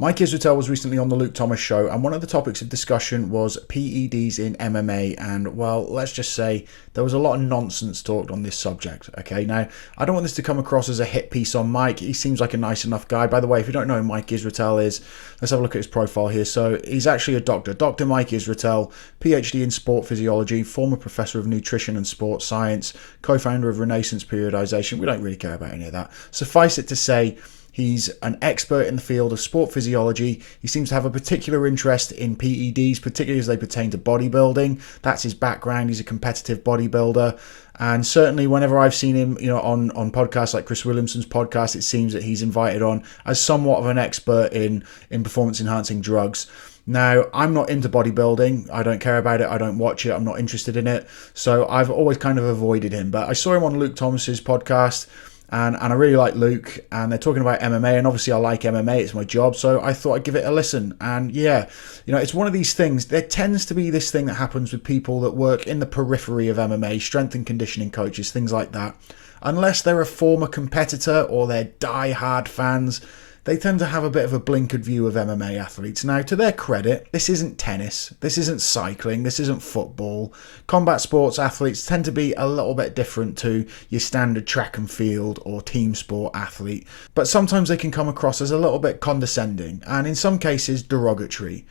Mike Israetel was recently on the Luke Thomas show, and one of the topics of discussion was PEDs in MMA. And well, let's just say there was a lot of nonsense talked on this subject. Okay, now I don't want this to come across as a hit piece on Mike. He seems like a nice enough guy. By the way, if you don't know who Mike Israetel is, let's have a look at his profile here. So he's actually a doctor, Dr. Mike Israetel, PhD in sport physiology, former professor of nutrition and sports science, co-founder of Renaissance Periodization. We don't really care about any of that. Suffice it to say, he's an expert in the field of sport physiology. He seems to have a particular interest in PEDs, particularly as they pertain to bodybuilding. That's his background. He's a competitive bodybuilder. And certainly whenever I've seen him, on podcasts like Chris Williamson's podcast, it seems that he's invited on as somewhat of an expert in performance enhancing drugs. Now, I'm not into bodybuilding. I don't care about it. I don't watch it. I'm not interested in it. So I've always kind of avoided him. But I saw him on Luke Thomas's podcast. And I really like Luke, and they're talking about MMA, and obviously I like MMA, it's my job, so I thought I'd give it a listen. And yeah, it's one of these things, there tends to be this thing that happens with people that work in the periphery of MMA, strength and conditioning coaches, things like that. Unless they're a former competitor or they're die-hard fans, they tend to have a bit of a blinkered view of MMA athletes. Now, to their credit, this isn't tennis, this isn't cycling, this isn't football. Combat sports athletes tend to be a little bit different to your standard track and field or team sport athlete, but sometimes they can come across as a little bit condescending and in some cases derogatory.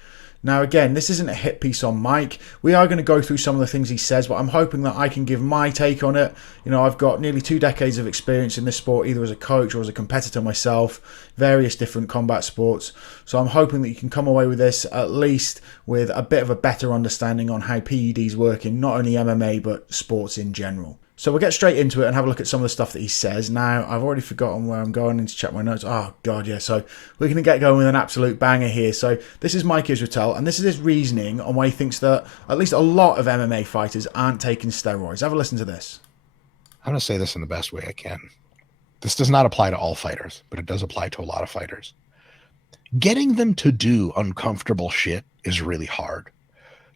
Now, again, this isn't a hit piece on Mike. We are going to go through some of the things he says, but I'm hoping that I can give my take on it. I've got nearly 2 decades of experience in this sport, either as a coach or as a competitor myself, various different combat sports. So I'm hoping that you can come away with this at least with a bit of a better understanding on how PEDs work in not only MMA, but sports in general. So we'll get straight into it and have a look at some of the stuff that he says. Now, I've already forgotten where I'm going. I need to check my notes. Oh, God, yeah. So we're going to get going with an absolute banger here. So this is Mike Israetel, and this is his reasoning on why he thinks that at least a lot of MMA fighters aren't taking steroids. Have a listen to this. I'm going to say this in the best way I can. This does not apply to all fighters, but it does apply to a lot of fighters. Getting them to do uncomfortable shit is really hard.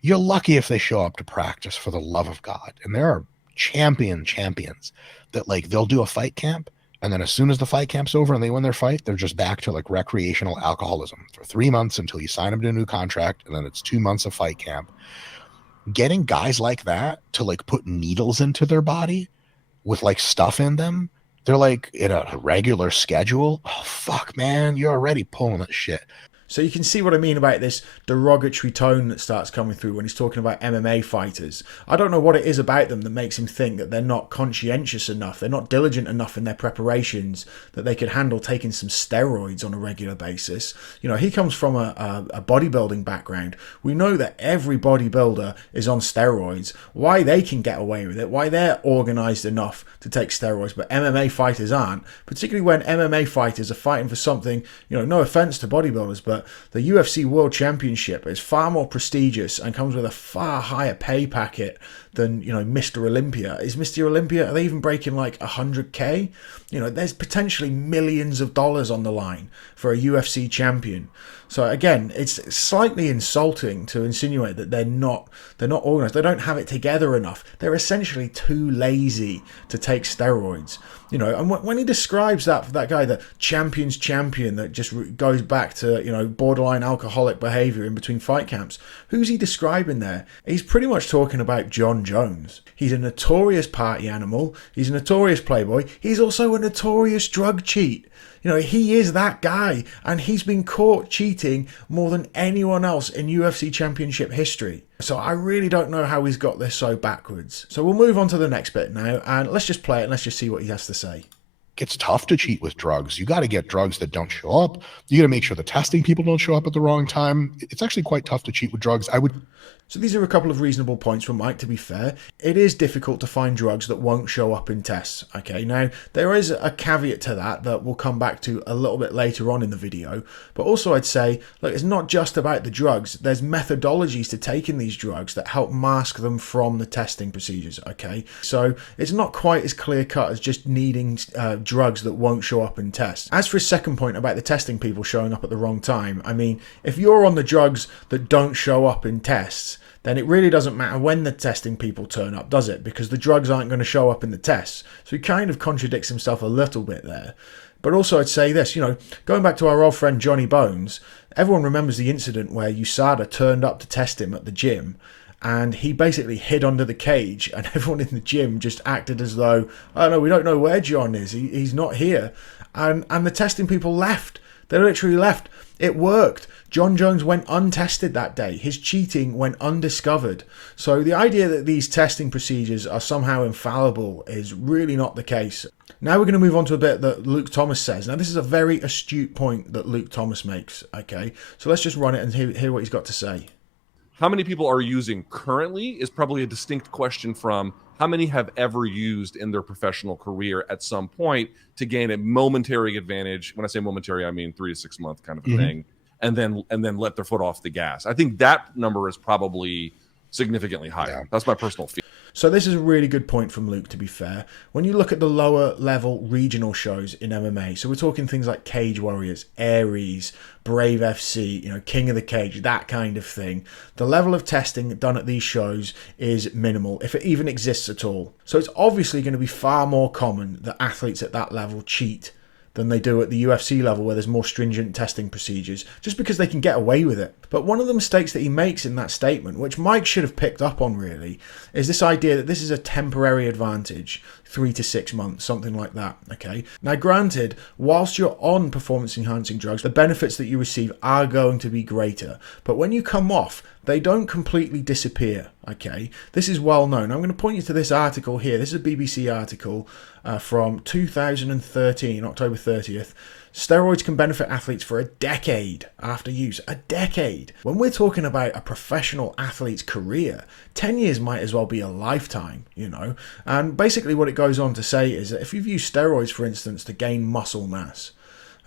You're lucky if they show up to practice, for the love of God. And there are champions that they'll do a fight camp, and then as soon as the fight camp's over and they win their fight, they're just back to recreational alcoholism for 3 months until you sign them to a new contract, and then it's 2 months of fight camp. Getting guys like that to put needles into their body with stuff in them, they're in a regular schedule. Oh fuck, man, you're already pulling that shit. So you can see what I mean about this derogatory tone that starts coming through when he's talking about MMA fighters. I don't know what it is about them that makes him think that they're not conscientious enough, they're not diligent enough in their preparations, that they could handle taking some steroids on a regular basis. He comes from a bodybuilding background. We know that every bodybuilder is on steroids. Why they can get away with it, why they're organised enough to take steroids, but MMA fighters aren't, particularly when MMA fighters are fighting for something, no offence to bodybuilders, but the UFC World Championship is far more prestigious and comes with a far higher pay packet than, Mr. Olympia. Is Mr. Olympia, are they even breaking 100K? There's potentially millions of dollars on the line for a UFC champion. So again, it's slightly insulting to insinuate that they're not organised. They don't have it together enough. They're essentially too lazy to take steroids. And when he describes that guy, the champion's champion that just goes back to, borderline alcoholic behavior in between fight camps, who's he describing there? He's pretty much talking about John Jones. He's a notorious party animal. He's a notorious playboy. He's also a notorious drug cheat. He is that guy, and he's been caught cheating more than anyone else in UFC championship history. So I really don't know how he's got this so backwards. So we'll move on to the next bit now, and let's just play it and let's just see what he has to say. It's tough to cheat with drugs. You got to get drugs that don't show up. You got to make sure the testing people don't show up at the wrong time. It's actually quite tough to cheat with drugs. So these are a couple of reasonable points from Mike, to be fair. It is difficult to find drugs that won't show up in tests. Okay, now there is a caveat to that we'll come back to a little bit later on in the video. But also I'd say, look, it's not just about the drugs. There's methodologies to taking these drugs that help mask them from the testing procedures, okay? So it's not quite as clear cut as just needing drugs that won't show up in tests. As for his second point about the testing people showing up at the wrong time, I mean, if you're on the drugs that don't show up in tests, then it really doesn't matter when the testing people turn up, does it? Because the drugs aren't going to show up in the tests. So he kind of contradicts himself a little bit there. But also I'd say this, going back to our old friend Johnny Bones, everyone remembers the incident where USADA turned up to test him at the gym, and he basically hid under the cage, and everyone in the gym just acted as though, oh no, we don't know where John is, he's not here. And the testing people left. They literally left. It worked. John Jones went untested that day. His cheating went undiscovered. So the idea that these testing procedures are somehow infallible is really not the case. Now we're going to move on to a bit that Luke Thomas says. Now this is a very astute point that Luke Thomas makes, okay? So let's just run it and hear what he's got to say. How many people are using currently is probably a distinct question from how many have ever used in their professional career at some point to gain a momentary advantage. When I say momentary, I mean 3 to 6 month kind of a thing, and then let their foot off the gas. I think that number is probably significantly higher. Yeah. That's my personal feeling. So this is a really good point from Luke, to be fair. When you look at the lower level regional shows in MMA, so we're talking things like Cage Warriors, Aries, Brave FC, King of the Cage, that kind of thing. The level of testing done at these shows is minimal, if it even exists at all. So it's obviously going to be far more common that athletes at that level cheat than they do at the UFC level, where there's more stringent testing procedures, just because they can get away with it. But one of the mistakes that he makes in that statement, which Mike should have picked up on really, is this idea that this is a temporary advantage, 3 to 6 months, something like that, okay? Now granted, whilst you're on performance enhancing drugs, the benefits that you receive are going to be greater, but when you come off, they don't completely disappear, okay? This is well known. I'm going to point you to this article here. This is a BBC article from 2013, October 30th. Steroids can benefit athletes for a decade after use. A decade. When we're talking about a professional athlete's career, 10 years might as well be a lifetime, And basically what it goes on to say is that if you've used steroids, for instance, to gain muscle mass,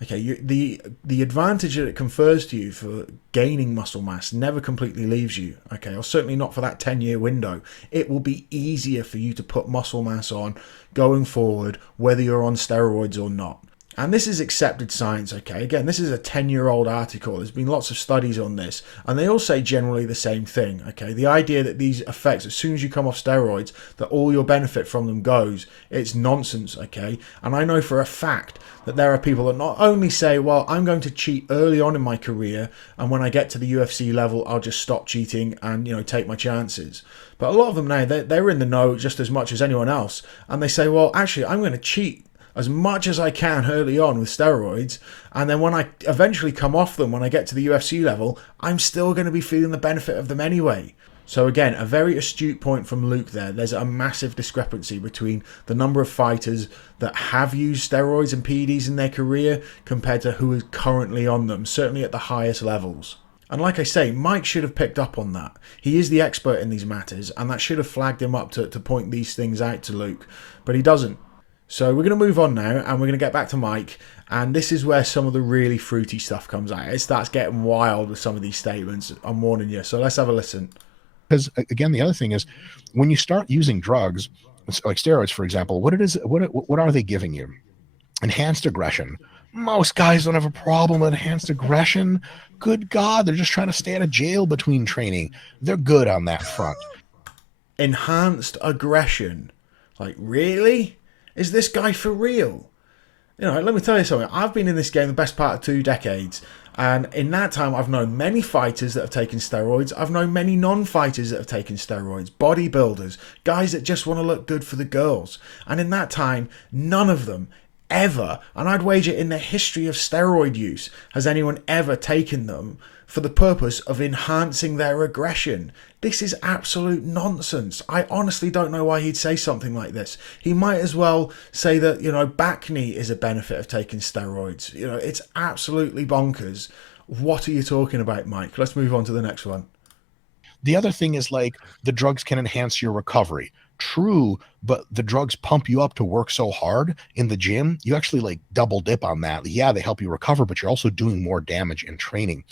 okay, the advantage that it confers to you for gaining muscle mass never completely leaves you, okay, or certainly not for that 10-year window. It will be easier for you to put muscle mass on going forward, whether you're on steroids or not. And this is accepted science, okay? Again, this is a 10-year-old article. There's been lots of studies on this, and they all say generally the same thing, okay? The idea that these effects, as soon as you come off steroids, that all your benefit from them goes, it's nonsense, okay? And I know for a fact that there are people that not only say, well, I'm going to cheat early on in my career, and when I get to the UFC level, I'll just stop cheating and, take my chances. But a lot of them now, they're in the know just as much as anyone else, and they say, well, actually, I'm going to cheat as much as I can early on with steroids, and then when I eventually come off them, when I get to the UFC level, I'm still going to be feeling the benefit of them anyway. So again, a very astute point from Luke there. There's a massive discrepancy between the number of fighters that have used steroids and PEDs in their career compared to who is currently on them, certainly at the highest levels. And like I say, Mike should have picked up on that. He is the expert in these matters, and that should have flagged him up to point these things out to Luke, but he doesn't. So we're going to move on now, and we're going to get back to Mike, and this is where some of the really fruity stuff comes out. It starts getting wild with some of these statements, I'm warning you. So let's have a listen. Because again, the other thing is, when you start using drugs, like steroids, for example, what are they giving you? Enhanced aggression. Most guys don't have a problem with enhanced aggression. Good God, they're just trying to stay out of jail between training. They're good on that front. Enhanced aggression. Like, really? Is this guy for real? Let me tell you something. I've been in this game the best part of 2 decades. And in that time, I've known many fighters that have taken steroids. I've known many non-fighters that have taken steroids. Bodybuilders. Guys that just want to look good for the girls. And in that time, none of them ever, and I'd wager in the history of steroid use, has anyone ever taken them for the purpose of enhancing their aggression. This is absolute nonsense. I honestly don't know why he'd say something like this. He might as well say that, back knee is a benefit of taking steroids. It's absolutely bonkers. What are you talking about, Mike? Let's move on to the next one. The other thing is, like, the drugs can enhance your recovery. True, but the drugs pump you up to work so hard in the gym. You actually like double dip on that. Yeah, they help you recover, but you're also doing more damage in training.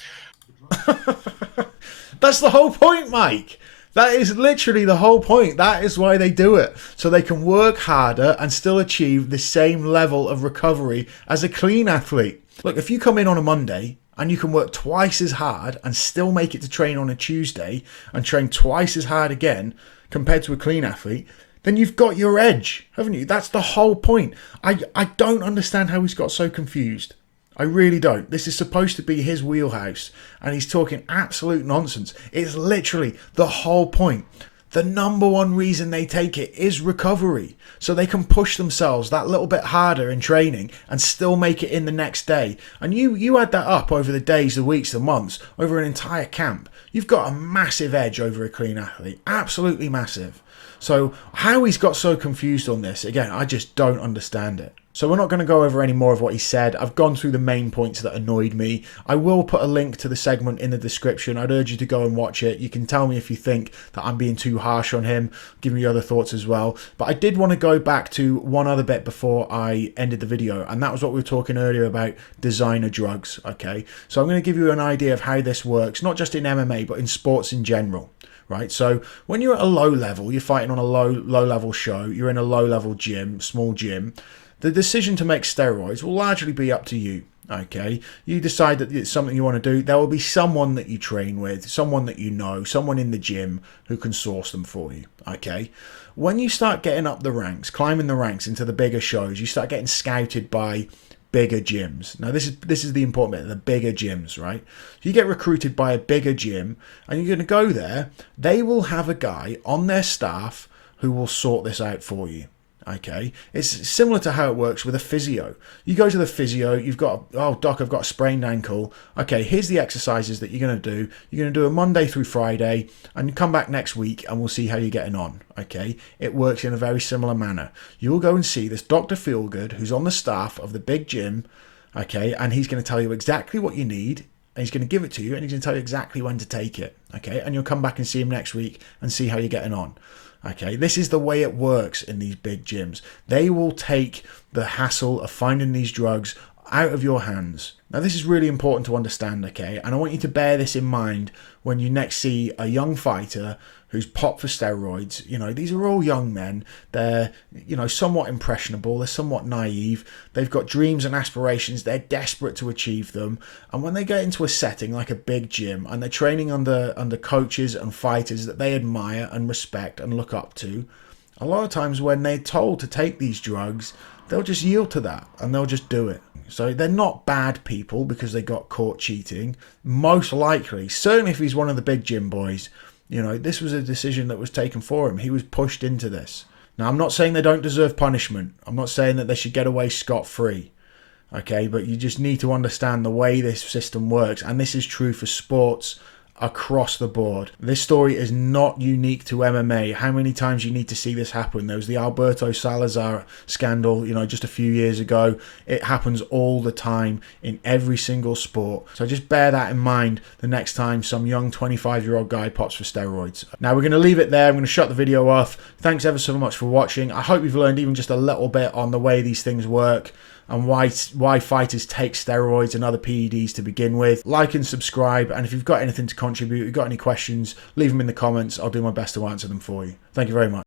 That's the whole point, Mike. That is literally the whole point. That is why they do it. So they can work harder and still achieve the same level of recovery as a clean athlete. Look, if you come in on a Monday and you can work twice as hard and still make it to train on a Tuesday and train twice as hard again compared to a clean athlete, then you've got your edge, haven't you? That's the whole point. I don't understand how he's got so confused. I really don't. This is supposed to be his wheelhouse, and he's talking absolute nonsense. It's literally the whole point. The number one reason they take it is recovery, so they can push themselves that little bit harder in training and still make it in the next day. And you add that up over the days, the weeks, the months, over an entire camp, you've got a massive edge over a clean athlete. Absolutely massive. So how he's got so confused on this, again, I just don't understand it. So we're not going to go over any more of what he said. I've gone through the main points that annoyed me. I will put a link to the segment in the description. I'd urge you to go and watch it. You can tell me if you think that I'm being too harsh on him. Give me your other thoughts as well. But I did want to go back to one other bit before I ended the video, and that was what we were talking earlier about designer drugs, okay? So I'm going to give you an idea of how this works, not just in MMA, but in sports in general. Right, so when you're at a low level, you're fighting on a low level show, you're in a low level gym, small gym, the decision to make steroids will largely be up to you. Okay, you decide that it's something you want to do. There will be someone that you train with, someone that you know, someone in the gym who can source them for you. Okay, when you start getting up the ranks, climbing the ranks into the bigger shows, you start getting scouted by bigger gyms. Now this is the important bit, the bigger gyms, right? You get recruited by a bigger gym and you're going to go there. They will have a guy on their staff who will sort this out for you. Okay, it's similar to how it works with a physio. You go to the physio, you've got, oh doc, I've got a sprained ankle. Okay, here's the exercises that you're going to do. You're going to do a Monday through Friday and you come back next week and we'll see how you're getting on. Okay, it works in a very similar manner. You'll go and see this Dr. Feelgood who's on the staff of the big gym. Okay, and he's going to tell you exactly what you need and he's going to give it to you and he's going to tell you exactly when to take it. Okay, and you'll come back and see him next week and see how you're getting on. Okay, this is the way it works in these big gyms. They will take the hassle of finding these drugs out of your hands. Now, this is really important to understand, okay? And I want you to bear this in mind when you next see a young fighter who's popped for steroids. You know, these are all young men. They're, you know, somewhat impressionable. They're somewhat naive. They've got dreams and aspirations. They're desperate to achieve them. And when they get into a setting like a big gym and they're training under coaches and fighters that they admire and respect and look up to, a lot of times when they're told to take these drugs, they'll just yield to that and they'll just do it. So they're not bad people because they got caught cheating. Most likely, certainly if he's one of the big gym boys, you know, this was a decision that was taken for him. He was pushed into this. Now, I'm not saying they don't deserve punishment. I'm not saying that they should get away scot-free. Okay, but you just need to understand the way this system works. And this is true for sports across the board. This story is not unique to MMA. How many times you need to see this happen? There was the Alberto Salazar scandal, you know, just a few years ago. It happens all the time in every single sport. So just bear that in mind the next time some young 25-year-old guy pops for steroids. Now we're going to leave it there. I'm going to shut the video off. Thanks ever so much for watching. I hope you've learned even just a little bit on the way these things work and why fighters take steroids and other PEDs to begin with. Like and subscribe, and if you've got anything to contribute, you've got any questions, leave them in the comments. I'll do my best to answer them for you. Thank you very much.